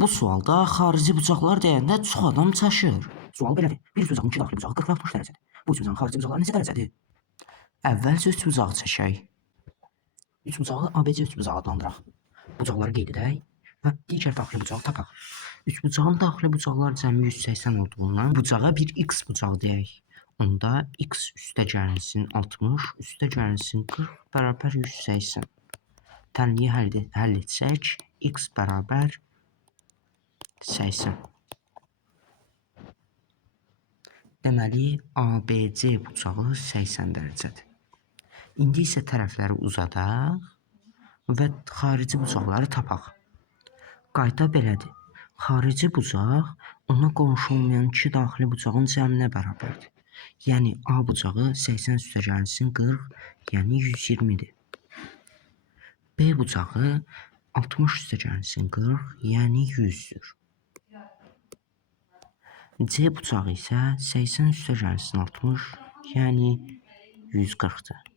Bu sualda xarici bucaqlar deyəndə çox adam çaşır. Sual belədir. Bir bucağın iki daxili bucağı 40 və 60 dərəcədir. Bu üç bucağın xarici bucaqları neçə dərəcədir? Əvvəlcə üç bucaq çəkək. Üç bucağı ABC üç bucağı adlandıraq. Bucaqları qeyd edək və digər daxili bucağı tapaq. Üç bucağın daxili bucaqlar cəmi 180 olduğundan bucağa bir x bucağı deyək. Onda x üstə gəlinsin 60, üstə gəlinsin 40 bərabər 180. Tənliyi həll etsək, x bərabər 80. Deməli, ABC bucağı 80 dərəcədir. İndi isə tərəfləri uzadaq və xarici bucaqları tapaq. Qayda belədir. Xarici bucaq ona qonşu olmayan iki daxili bucağın cəminə bərabərdir. Yəni A bucağı 80 üstə gəlinsin 40, yəni 120-dir. B bucağı 60 üstə gəlinsin 40, yəni 100-dür. C bucağı isə 80 üstə gəlinsin 60, yəni 140-dır.